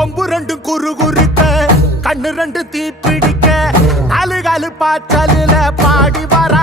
கொம்பு ரெண்டு குறு குறுக்க கண்ணு ரெண்டு தீ பிடிக்க நாலு காலு பாய்ச்சலில பாடி வர